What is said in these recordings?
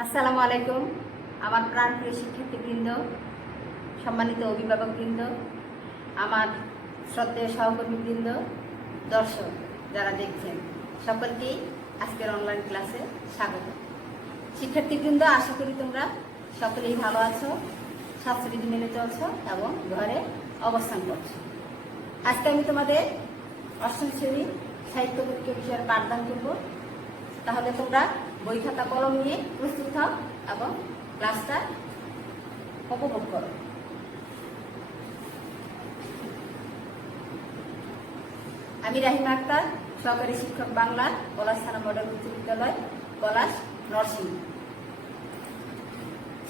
আসসালামু আলাইকুম। আমার প্রাণপ্রিয় শিক্ষার্থীবৃন্দ, সম্মানিত অভিভাবকবৃন্দ, আমার শ্রদ্ধেয় সহকর্মীবৃন্দ, দর্শক যারা দেখছেন, সকলকেই আজকের অনলাইন ক্লাসে স্বাগত। শিক্ষার্থীবৃন্দ, আশা করি তোমরা সকলেই ভালো আছো, স্বাস্থ্যবিধি মেনে চলছো এবং ঘরে অবস্থান করছো। আজকে আমি তোমাদের অষ্টম শ্রেণী সাহিত্য পরীক্ষা বিষয়ের পাঠদান করব। তাহলে তোমরা বই খাতা কলম নিয়ে প্রস্তুত হও এবং ক্লাসটা উপভোগ করো। আমি রাহিমা আক্তার, সহকারী শিক্ষক বাংলা, পলাশ থানা মডেল উচ্চ বিদ্যালয়, পলাশ, নরসিংদী।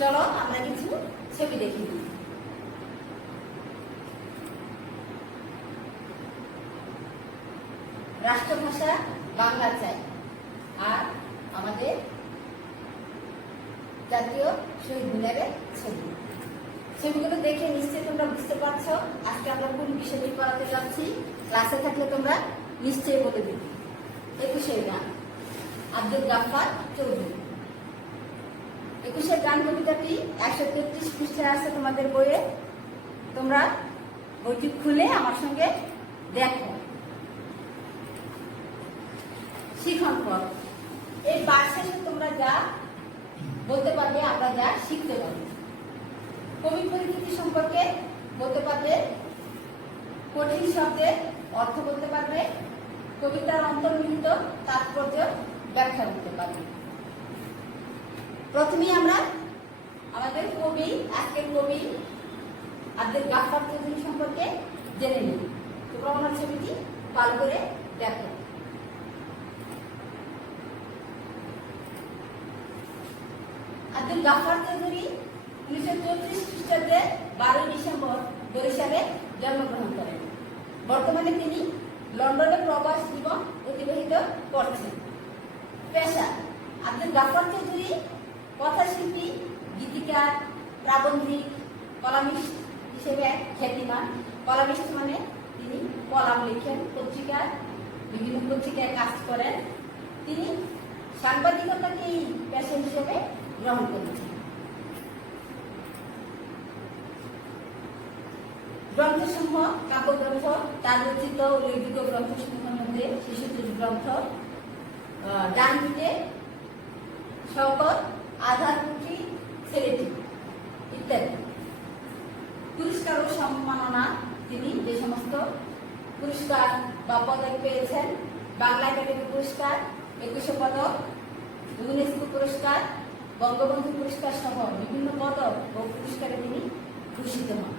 চলো আমরা কিছু ছবি দেখি। রাষ্ট্রভাষা বাংলা চাই আর আমাদের জাতীয় শহীদ মিনারের ছবি। ছবিগুলো দেখে নিশ্চয়ই তোমরা বুঝতে পারছো আজকে আমরা কোন বিষয়টি পড়াতে যাচ্ছি। ক্লাসে থাকলে তোমরা নিশ্চয়ই বলে দিবে। 21 গান, আব্দুল গাফফার চৌধুরী। 21 গান কবিতাটি 133 পৃষ্ঠায় আছে তোমাদের বইয়ে। তোমরা বইটি খুলে আমার সঙ্গে দেখো। শিখন পর এই পাঠ শেষে তোমরা যা বলতে পারবে, আমরা যা শিখতে পারবো। কবি পরিচিতি সম্পর্কে বলতে পারবে, কঠিন শব্দের অর্থ বলতে পারবে, কবিতার অন্তর্নিহিত তাৎপর্য ব্যাখ্যা করতে পারবে। প্রথমেই আমরা আমাদের কবি, আজকের কবি আব্দুল গাফফার চৌধুরী সম্পর্কে জেনে নিই। তোমরা ওনার ছবিটি ভালো করে দেখো। আব্দুল গাফফার চৌধুরী 1934 খ্রিস্টাব্দে 12 ডিসেম্বর বরিশালে জন্মগ্রহণ করেন। বর্তমানে তিনি লন্ডনে প্রবাস জীবন অতিবাহিত করছেন। পেশা: আব্দুল গাফফার চৌধুরী কথাশিল্পী, গীতিকার, প্রাবন্ধিক, কলামিস্ট হিসেবে খ্যাতিমান। কলামিস্ট মানে তিনি কলাম লেখেন, পত্রিকার বিভিন্ন পত্রিকায় কাজ করেন। তিনি সাংবাদিকতাকেই পেশা হিসেবে গ্রহণ করেছেন। গ্রন্থসমূহ, কাব্যগ্রন্থ, তার রচিত উল্লেখযোগ্য গ্রন্থসমূহের মধ্যে শিশুতোষ গ্রন্থ, ডানপিটে, শওকত, আধারপুত্রী, ছেলেটি ইত্যাদি। পুরস্কার ও সম্মাননা: তিনি যে সমস্ত পুরস্কার বা পদক পেয়েছেন: বাংলা একাডেমি পুরস্কার, 21 পদক, ইউনেস্কো পুরস্কার, বঙ্গবন্ধু পুরস্কার সহ বিভিন্ন পদক ও পুরস্কারে তিনি ভূষিত হন।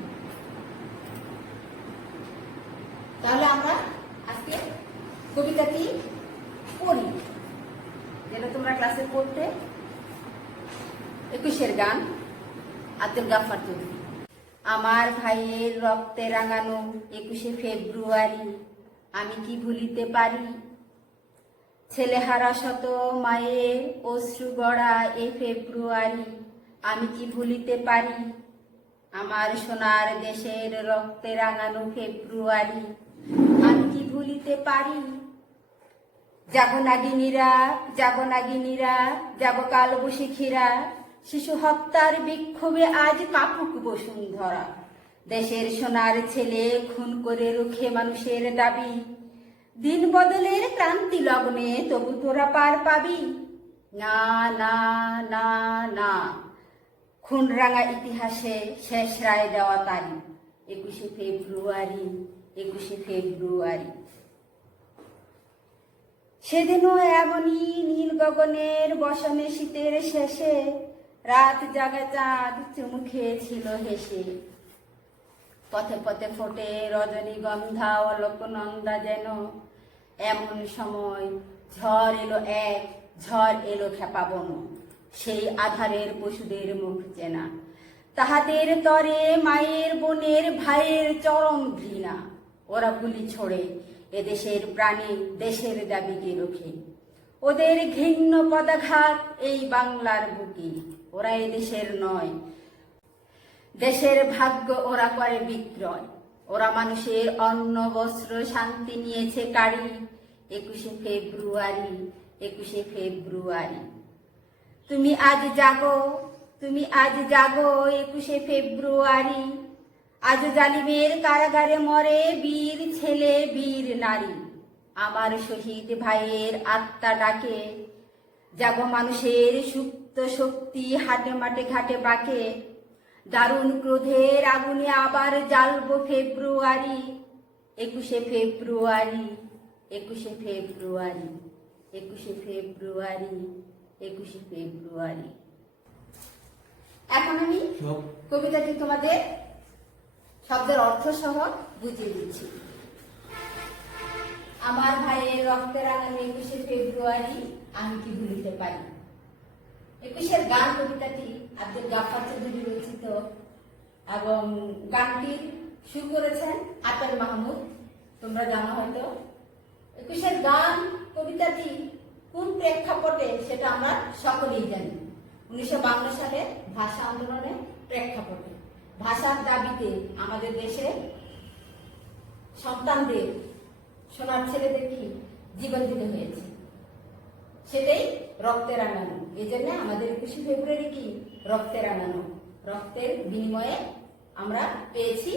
তাহলে আমরা আজকে কবিতাটি পড়ি, যেটা তোমরা ক্লাসে পড়তে। 21 গান, আব্দুল গাফফার চৌধুরী। আমার ভাইয়ের রক্তে রাঙানো 21 ফেব্রুয়ারি আমি কি ভুলিতে পারি? ছেলেহারা শত মায়ের অশ্রু গড়া এ ফেব্রুয়ারি আমি কি ভুলিতে পারি? আমার সোনার দেশের রক্তে রাঙানো ফেব্রুয়ারি আমি কি ভুলিতে পারি? জাগনাগিনীরা, জাগনাগিনীরা, জাগকাল বসিখিরা, শিশু হত্যার বিক্ষোভে আজ কাপুক বসুন্ধরা। দেশের সোনার ছেলে খুন করে রুখে মানুষের দাবি, দিন বদলের ক্রান্তি লগ্নে তবু তোরা পার পাবি। না না না না, খুন রাঙা ইতিহাসে শেষ রায় দেওয়া তারিখ 21 ফেব্রুয়ারি, 21 ফেব্রুয়ারি। সেদিনও এমনই নীল গগনের বসনে শীতের শেষে রাত জাগা চাঁদ চুমু খেয়েছিল হেসে। পথে পথে ফোটে রজনীগন্ধা অলোকনন্দা যেন। এমন সময় ঝড় এলো এক, ঝড় এলো খেপাবন। সেই আধারের পশুদের মুখ চেনা, তাহাদের তরে মায়ের বোনের ভাইয়ের চরম ঘৃণা। ওরা গুলি ছোড়ে এদেশের প্রাণী, দেশের দাবিকে রুখে। ওদের ঘৃণ্য পদাঘাত এই বাংলার বুকে। ওরা এদেশের নয়, দেশের ভাগ্য ওরা করে বিক্রয়। ওরা মানুষের অন্ন বস্ত্র শান্তি নিয়েছে কাড়ি 21 ফেব্রুয়ারি, 21 ফেব্রুয়ারি। তুমি আজ জাগো, তুমি আজ জাগো 21শে ফেব্রুয়ারি। আজ জালিমের কারাগারে মরে বীর ছেলে বীর নারী। আমার শহীদ ভাইয়ের আত্মা ডাকে, জাগো মানুষের সুপ্ত শক্তি হাটে মাঠে ঘাটে বাঁকে। দারুণ ক্রোধের আগুনে আবার জ্বালবো ফেব্রুয়ারি। 21শে ফেব্রুয়ারি, 21শে ফেব্রুয়ারি, 21শে ফেব্রুয়ারি, 21শে ফেব্রুয়ারি। এখন আমি কবিতাটি তোমাদের শব্দের অর্থ সহ বুঝিয়ে দিচ্ছি। আমার ভাইয়ের রক্তে রাঙানো 21শে ফেব্রুয়ারি আমি কি ভুলিতে পারি। 21-এর গান কবিতাটি আব্দুল গাফফার চৌধুরী রচিত এবং গানটির সুর করেছেন আপেল মাহমুদ। তোমরা জানো হয়তো 21-এর গান কবিতাটি কোন প্রেক্ষাপটে সেটা আমরা সকলেই জানি। 1952 সালে ভাষা আন্দোলনের প্রেক্ষাপটে ভাষার দাবিতে আমাদের দেশে সন্তানদের, সোনার ছেলেদের কি জীবন দিতে হয়েছে, সেটাই রক্তে রাঙানো। এই জন্য আমাদের 21শে ফেব্রুয়ারি কি রক্তে রাঙানো। রক্তের বিনিময়ে আমরা পেয়েছি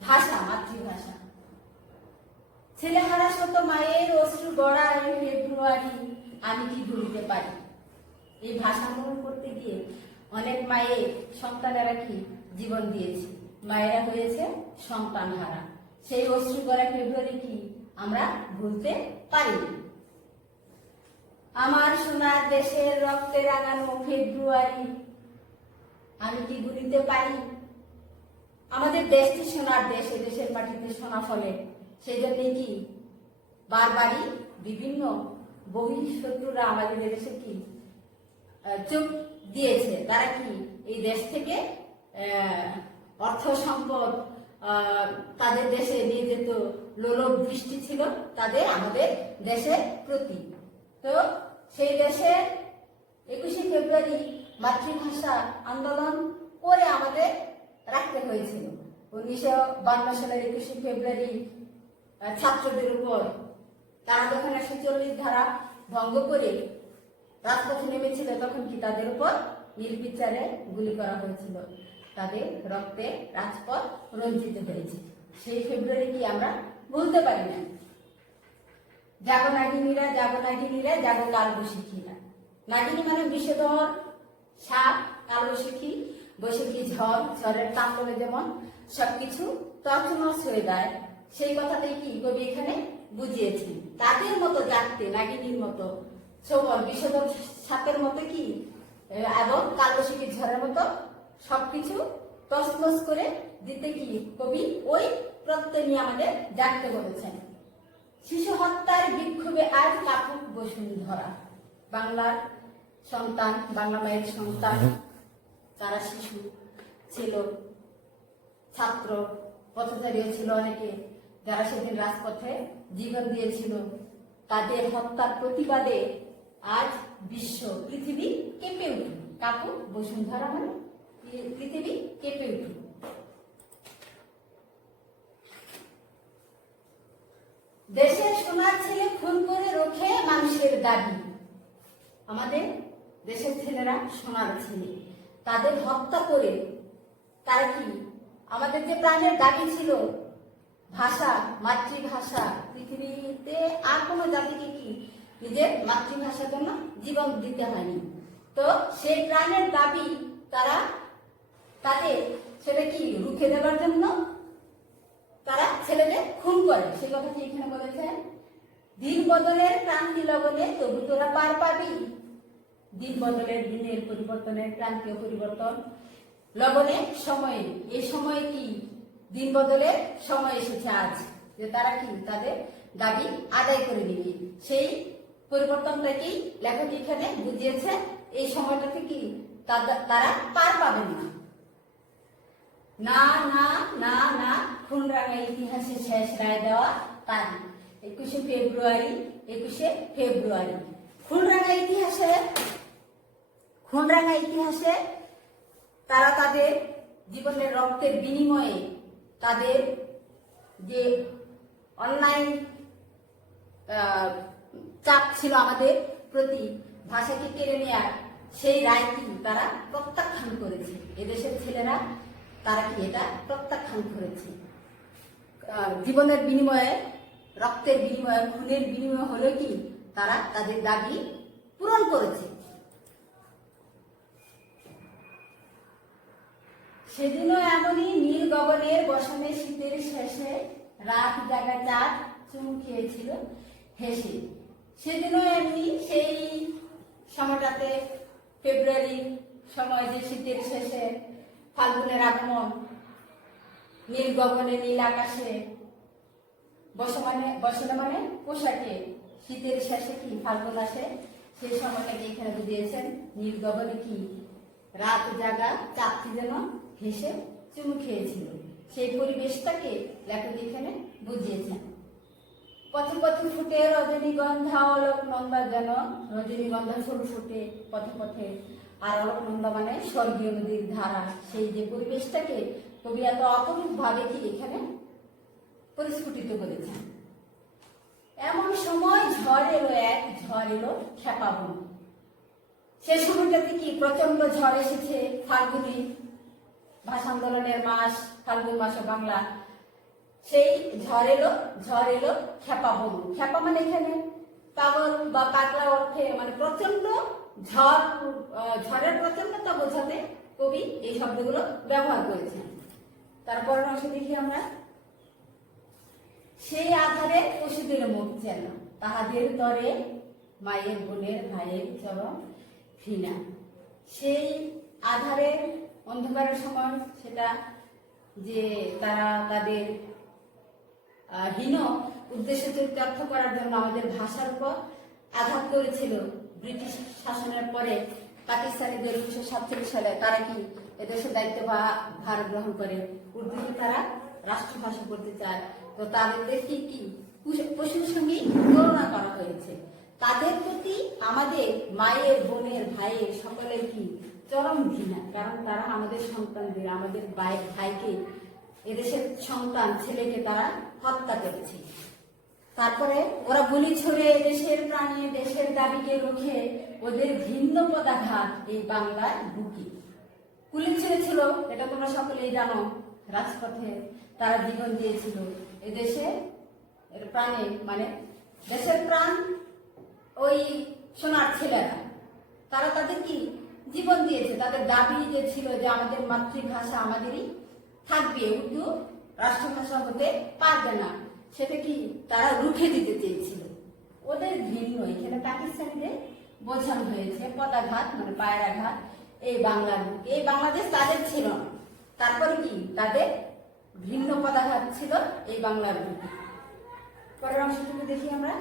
ভাষা, মাতৃভাষা। ছেলেহারা শত মায়ের অশ্রু গড়ায় ফেব্রুয়ারি আমি কি ভুলিতে পারি। এই ভাষা আন্দোলন করতে গিয়ে অনেক মায়ের সন্তানেরা কি জীবন দিয়েছে, মায়েরা হয়েছে সন্তান হারা। সেই অশ্রু গড়া ফেব্রুয়ারি কি আমরা ভুলতে পারি। আমার সোনার দেশের রক্তে রাঙানো ফেব্রুয়ারি আমি কি ভুলিতে পারি। আমাদের দেশটি সোনার দেশ, দেশের মাটিতে সোনা ফলে। সেই জন্য কি বারবারই বিভিন্ন বহিঃশত্রুরা আমাদের দেশে কি চোখ দিয়েছে। তারা কি এই দেশ থেকে অর্থ সম্পদ তাদের দেশে নিয়ে যেত, লোলুপ দৃষ্টি ছিল তাদের আমাদের দেশের প্রতি। তো সেই দেশে 21শে ফেব্রুয়ারি মাতৃভাষা আন্দোলন করে আমাদের রাখতে হয়েছিল। 1952 সালের 21শে ফেব্রুয়ারি ছাত্রদের উপর তারা যখন 140 ধারা ভঙ্গ করে রাজপথে নেমেছিল, তখন কি তাদের উপর নির্বিচারে গুলি করা হয়েছিল। তাদের রক্তে রাজপথ রঞ্জিত হয়েছে। সেই ফেব্রুয়ারি কি আমরা ভুলতে পারি না। জাগো নাগিনীরা, জাগো নাগিনীরা, জাগো কালবৈশাখীরা। নাগিনী মানে বিষধর সাপ, কালবৈশাখী বৈশাখী ঝড়, ঝড়ের তাণ্ডবে যেমন সবকিছু তছনছ হয়ে যায়, সেই কথাটাই কি কবি এখানে বুঝিয়েছি। তাদের মতো জাগতে, নাগিনীর মতো সবল বিষধর সাপের মতো কি এবং কালবৈশাখী ঝড়ের মতো সবকিছু তছনছ করে দিতে কি কবি ওই প্রত্যয় নিয়ে আমাদের জাগতে বলেছেন। শিশু হত্যার বিক্ষোভে আজ কাপুক বসুন্ধরা। বাংলার সন্তান, বাংলা মায়ের সন্তান, তারা শিশু ছিল, ছাত্র, পথচারী ছিল অনেকে, যারা সেদিন রাজপথে জীবন দিয়েছিল। তাদের হত্যার প্রতিবাদে আজ বিশ্ব, পৃথিবী কেঁপে উঠল। কাপুক বসুন্ধরা মানে পৃথিবী কেঁপে উঠল। দেশের সোনার ছেলে খুন করে রোখে মানুষের দাবি। আমাদের দেশের ছেলেরা সোনার ছেলে, তাদের হত্যা করে তারা কি আমাদের যে প্রাণের দাবি ছিল ভাষা, মাতৃভাষা, পৃথিবীতে আর কোনো জাতিকে কি নিজের মাতৃভাষার জন্য জীবন দিতে হয়নি। তো সেই প্রাণের দাবি তারা তাদের সেটা কি রুখে দেওয়ার জন্য তারা ছেলেদের খুন করে। সে কথাটি এখানে বলেছেন, দিন বদলের ক্রান্তি লগনে তবু তোরা পার পাবি। দিন বদলের, দিনের পরিবর্তনের ক্রান্তীয় পরিবর্তন লগনে সময়ে, এই সময়ে কি দিন বদলের সময় এসেছে আজ, যে তারা কি তাদের দাবি আদায় করে নিবে। সেই পরিবর্তনটাকেই লেখক এখানে বুঝিয়েছে। এই সময়টাতে কি তারা পার পাবেন না। না না না না, খুন রাঙা ইতিহাসে শেষ রায় দেওয়া তারিখ 21শে ফেব্রুয়ারি, 21শে ফেব্রুয়ারি। খুন রাঙা ইতিহাসে তারা তাদের জীবনের রক্তের বিনিময়ে তাদের যে অন্যায় চাপ ছিল আমাদের প্রতি, ভাষাকে কেড়ে নেওয়ার, সেই রায় কি তারা প্রত্যাখ্যান করেছে। এদেশের ছেলেরা তারা কি এটা প্রত্যাখ্যান করেছে। জীবনের বিনিময়ে, রক্তের বিনিময়ে, খুনের বিনিময়ে হলেও কি তারা তাদের দাবি পূরণ করেছে। সেদিনও এমনই নীল গগনের বসনে শীতের শেষে রাত জাগা চাঁদ চুমু খেয়েছিল হেসে। সেদিনও এমনি সেই সময়টাতে, ফেব্রুয়ারির সময়, যে শীতের শেষে ফাল্গুনের আগমন, নীল গগনে নীল আকাশে, বসনে মানে পোশাকে, শীতের শেষে কি ফাল্গুন আসে, সেই সময়টাকে এখানে বুঝিয়েছেন। নীল গগনে কি রাত জাগা চাঁদটি যেন হেসে চুমু খেয়েছিল, সেই পরিবেশটাকে লেখক এখানে বুঝিয়েছেন। পথে পথে ফুটে রজনীগন্ধা অলকনন্দা, যেন রজনীগন্ধা ফুল ফুটে পথে পথে, আর অলকনন্দা মানে স্বর্গীয় নদীর ধারা, সেই যে পরিবেশটাকে কবি এত অপরূপ ভাবে কি এখানে পরিস্ফুটিত করেছেন। এমন সময় ঝড় এলো, এক ঝড় এলো খেপাবন। সে সময়টাতে কি প্রচন্ড ঝড় এসেছে। ফাল্গুনি, ভাষা আন্দোলনের মাস, ফাল্গুন মাসে বাংলা। সেই ঝড় এলো খেপাবন। খেপা মানে এখানে পাগল বা পাগলা অর্থে, মানে প্রচন্ড ঝড়, ঝড়ের প্রচন্ডতা বোঝাতে কবি এই শব্দগুলো ব্যবহার করেছেন। তারপরের অংশ দেখি আমরা। সেই আধারে পশুদের মুখ যেন, তাহাদের তরে মায়ের বোনের ভাইয়ের চরম ঘৃণা। সেই আধারের অন্ধকারের সময়, সেটা যে তারা তাদের হীন উদ্দেশ্য চরিতার্থ করার জন্য আমাদের ভাষার উপর আঘাত করেছিল ব্রিটিশ শাসনের পরে। পাকিস্তানিদের 1947 সালে তারা কি এদেশের দায়িত্ব ভার গ্রহণ করে, উর্দুকে তারা রাষ্ট্রভাষা করতে চায়। তো তাদের কি পশুর সঙ্গে তুলনা করা হয়েছে। তাদের প্রতি আমাদের মায়ের বোনের ভাইয়ের সকলের কি চরম ঘৃণা, কারণ তারা আমাদের সন্তানদের, আমাদের ভাইকে, এদেশের সন্তান ছেলেকে তারা হত্যা করেছে। তারপরে ওরা গুলি ছড়ে দেশের প্রাণে, দেশের দাবিকে রুখে ওদের ভিন্ন পদাঘাত এই বাংলার বুকে। গুলি ছেড়েছিল, এটা তোমরা সকলেই জানো। রাজপথে তারা জীবন দিয়েছিল এদেশে প্রাণে, মানে দেশের প্রাণ ওই সোনার ছেলেরা, তারা তাদের কি জীবন দিয়েছে। তাদের দাবি যে ছিল যে আমাদের মাতৃভাষা আমাদেরই থাকবে, উর্দু রাষ্ট্রভাষা হতে পারবে না, সেটা কি তারা রুখে দিতে চেয়েছিল। ওদের ভিন্ন এখানে পাকিস্তানিদের বোঝানো হয়েছে পদাঘাত, মানে পায়ের আঘাত এই বাংলার বুকে। এই বাংলাদেশ তাদের ছিল না, তারপরে কি তাদের ভিন্ন পদাঘাত ছিল এই বাংলার বুকে। পরের অংশটুকু দেখি আমরা।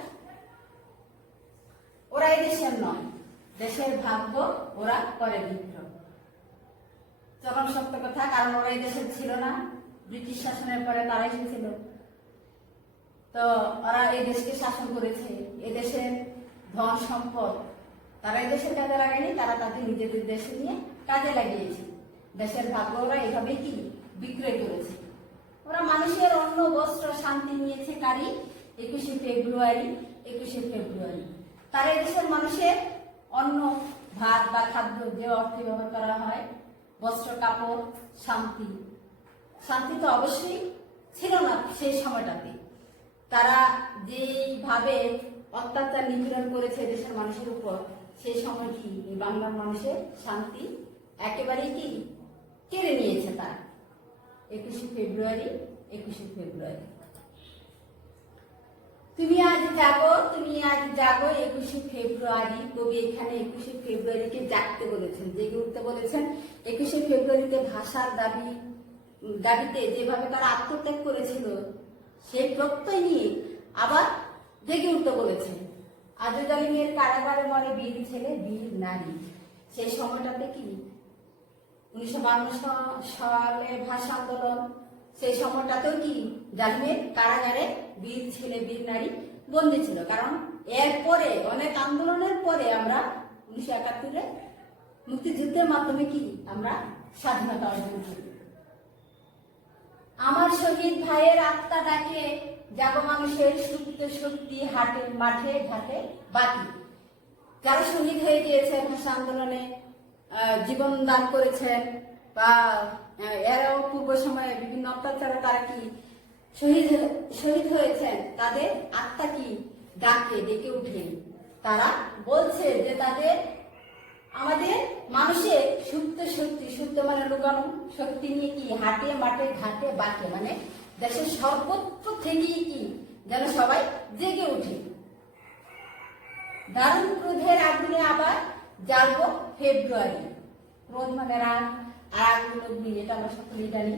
ওরা এই দেশের নয়, দেশের ভাগ্য ওরা করে বিদ্রোহ। চরম সত্য কথা, কারণ ওরা এই দেশের ছিল না, ব্রিটিশ শাসনের পরে তারা এসেছিল। তো ওরা এই দেশকে শাসন করেছে, এদেশের ধন সম্পদ তারা এই দেশের কাজে লাগায়নি, তারা তাদের নিজেদের দেশে নিয়ে কাজে লাগিয়েছে। দেশের ভাগ্য ওরা এভাবেই কি বিক্রয় করেছে। ওরা মানুষের অন্ন বস্ত্র শান্তি নিয়েছে কারি 21শে ফেব্রুয়ারি। তারা এই দেশের মানুষের অন্ন, ভাত বা খাদ্য যে অর্থে ব্যবহার করা হয়, বস্ত্র কাপড়, শান্তি তো অবশ্যই ছিল না সেই সময়টাতে। তারা যেইভাবে অত্যাচার নিপীড়ন করেছে দেশের মানুষের উপর, সেই সময় কি বাংলার মানুষের শান্তি একেবারেই কি কেড়ে নিয়েছে তারা। 21শে ফেব্রুয়ারি। তুমি আজ জাগো 21শে ফেব্রুয়ারি। কবি এখানে 21শে ফেব্রুয়ারিকে জাগতে বলেছেন, জেগে উঠতে বলেছেন। 21শে ফেব্রুয়ারিতে ভাষার দাবিতে যেভাবে তারা আত্মত্যাগ করেছিল, সেই প্রত্যয় নিয়ে আবার জেগে উঠতে বলেছে। আজজালিমের কারাগারে মরে বীর ছেলে বীর নারী। সেই সময়টাতে কি 1952 সালে ভাষা আন্দোলন, সেই সময়টাতেও কি জালিমের কারাগারে বীর ছেলে বীর নারী বন্দী ছিল। কারণ এরপরে অনেক আন্দোলনের পরে আমরা 1971-এ মুক্তিযুদ্ধের মাধ্যমে কি আমরা স্বাধীনতা অর্জন করি। আমার শহীদ ভাইয়ের আত্মা ডাকে, যাব মানুষের সুপ্ত শক্তি হাটে মাঠে ঘাটে বাকি। যারা শহীদ হয়ে গিয়েছেন ভাষা আন্দোলনে, জীবন দান করেছেন, বা এরাও পূর্ব সময়ে বিভিন্ন অত্যাচারে তারা কি শহীদ হয়েছেন, তাদের আত্মা কি ডেকে উঠে। তারা বলছে যে তাদের আমাদের মানুষের সুপ্ত শক্তি, সুপ্ত মানে লুকানো শক্তি নিয়ে কি হাটে মাঠে ঘাটে বাটে মানে দেশের সর্বত্র থেকেই কি যেন সবাই জেগে উঠে। দারুণ ক্রোধের আগুনে আবার জ্বালবো ফেব্রুয়ারি। ক্রোধ মানে রাগ, আর আগুন অগ্নি, এটা আমরা সকলেই জানি।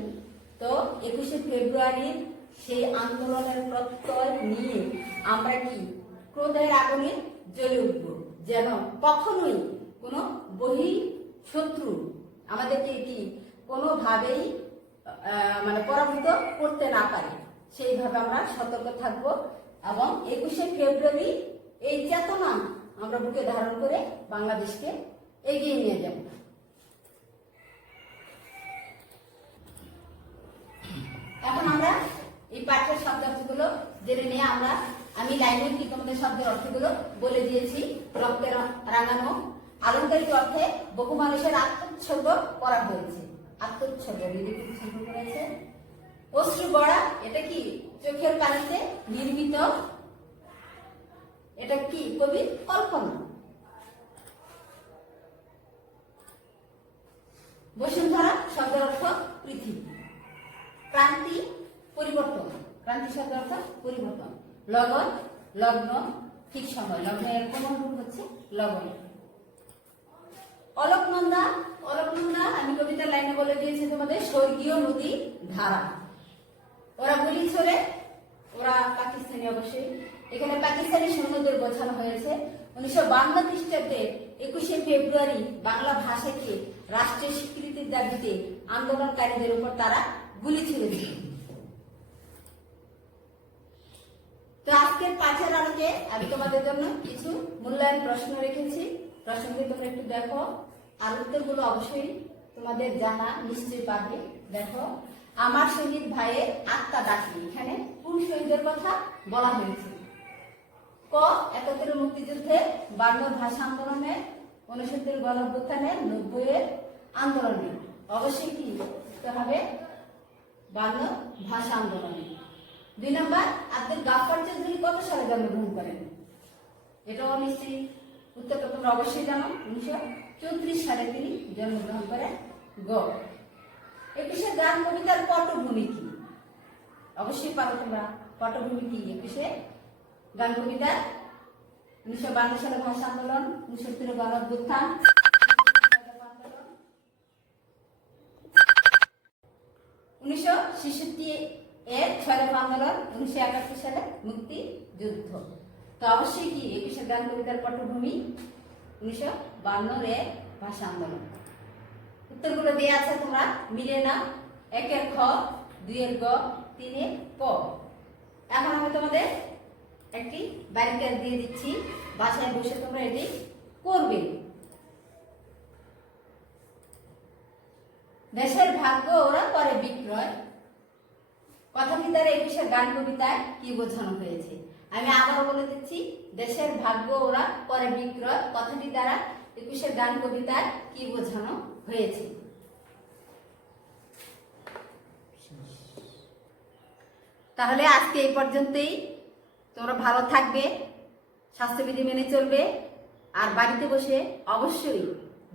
তো 21শে ফেব্রুয়ারির সেই আন্দোলনের প্রত্যয় নিয়ে আমরা কি ক্রোধের আগুনে জ্বলে উঠব, যেন কখনোই কোনো বহি শত্রু আমাদেরকে কি কোনোভাবেই মানে পরাভূত করতে না পারে, সেইভাবে আমরা সতর্ক থাকব। এবং 21শে ফেব্রুয়ারি এই চেতনা আমরা বুকে ধারণ করে বাংলাদেশকে এগিয়ে নিয়ে যাব। এখন আমরা এই পাঠের শব্দার্থগুলো জেনে নিয়ে আমি লাইনের কি তোমাদের শব্দের অর্থগুলো বলে দিয়েছি। রক্তে রাঙানো, আলংকারিক অর্থে বহু মানুষের আত্মোৎসর্গ করা হয়েছে। আত্মোৎসর্গ উৎসর্গ করেছে। অশ্রু গড়া, এটা কি চোখের পানিতে নির্মিত, এটা কি কবির কল্পনা। বসুন্ধরা শব্দের অর্থ পৃথিবী। ক্রান্তি পরিবর্তন, ক্রান্তি শব্দের অর্থ পরিবর্তন। লগন লগ্ন, ঠিক সময়, লগ্নের কোন রূপ হচ্ছে লগন। অলকনন্দা, অলকনন্দা আমি কবিতার লাইনে বলে দিয়েছি তোমাদের, স্বর্গীয় নদী ধারা। ওরা গুলি ছোড়ে, ওরা পাকিস্তানি অবশ্যই, এখানে পাকিস্তানি সৈন্যদের বোঝানো হয়েছে। 1952 খ্রিস্টাব্দে 21শে ফেব্রুয়ারি বাংলা ভাষাকে রাষ্ট্রীয় স্বীকৃতির দাবিতে আন্দোলনকারীদের উপর তারা গুলি ছুড়েছিল। তো আজকের পাঠের আলোকে আমি তোমাদের জন্য কিছু মূল্যায়ন প্রশ্ন রেখেছি, প্রশ্নগুলো তোমরা একটু দেখো, আর উত্তরগুলো অবশ্যই তোমাদের জানা নিশ্চয়ই পাবে। দেখো, আমার শহীদ ভাইয়ের আত্মা ডাকি, এখানে কোন শহীদের কথা বলা হয়েছে? ক 71 মুক্তিযুদ্ধে, 52 ভাষা আন্দোলনে, 69 গণঅভ্যুত্থানে, 90 আন্দোলনে। অবশ্যই কি উত্তর হবে 52 ভাষা আন্দোলনে। 2 নম্বর, আব্দুল গাফফার চৌধুরী কত সালে জন্মগ্রহণ করেন? এটাও নিশ্চয়ই উত্তরটা তোমরা অবশ্যই জানো, 1934 সালে তিনি জন্মগ্রহণ করেন। গ 21শে গান কবিতার পটভূমি কি? অবশ্যই পারো তোমরা, পটভূমি কি 21শে গান কবিতার? 1952 সালে ভাষা আন্দোলন, 69 গণঅভ্যুত্থান, 1966 এর 6 আন্দোলন, 1971 সালে মুক্তিযুদ্ধ। তো অবশ্যই কি 21শে গান কবিতার পটভূমি 1952 এর ভাষা আন্দোলন। উত্তরগুলো দেওয়া আছে, তোমরা মিলে না। 1 এর খ, 2 এর গ, 3 এর ক। এখন আমি তোমাদের একটি বাড়িতে দিয়ে দিচ্ছি, বাসায় বসে তোমরা এটি করবে। দেশের ভাগ্য ওরা করে বিক্রয়, কথাটি দ্বারা 21শে গান কবিতায় কি বোঝানো হয়েছে? আমি আবারও বলে দিচ্ছি, দেশের ভাগ্য ওরা করে বিক্রয়, কথাটি দ্বারা 21শে গান কবিতায় কি বোঝানো হয়েছে? তাহলে আজকে এই পর্যন্তই। তোমরা ভালো থাকবে, স্বাস্থ্যবিধি মেনে চলবে, আর বাড়িতে বসে অবশ্যই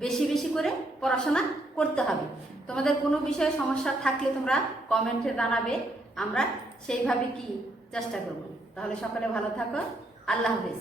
বেশি বেশি করে পড়াশোনা করতে হবে। তোমাদের কোনো বিষয়ে সমস্যা থাকলে তোমরা কমেন্টে জানাবে, আমরা সেইভাবে কি চেষ্টা করব। তাহলে সকলে ভালো থাকো, আল্লাহ হাফেজ।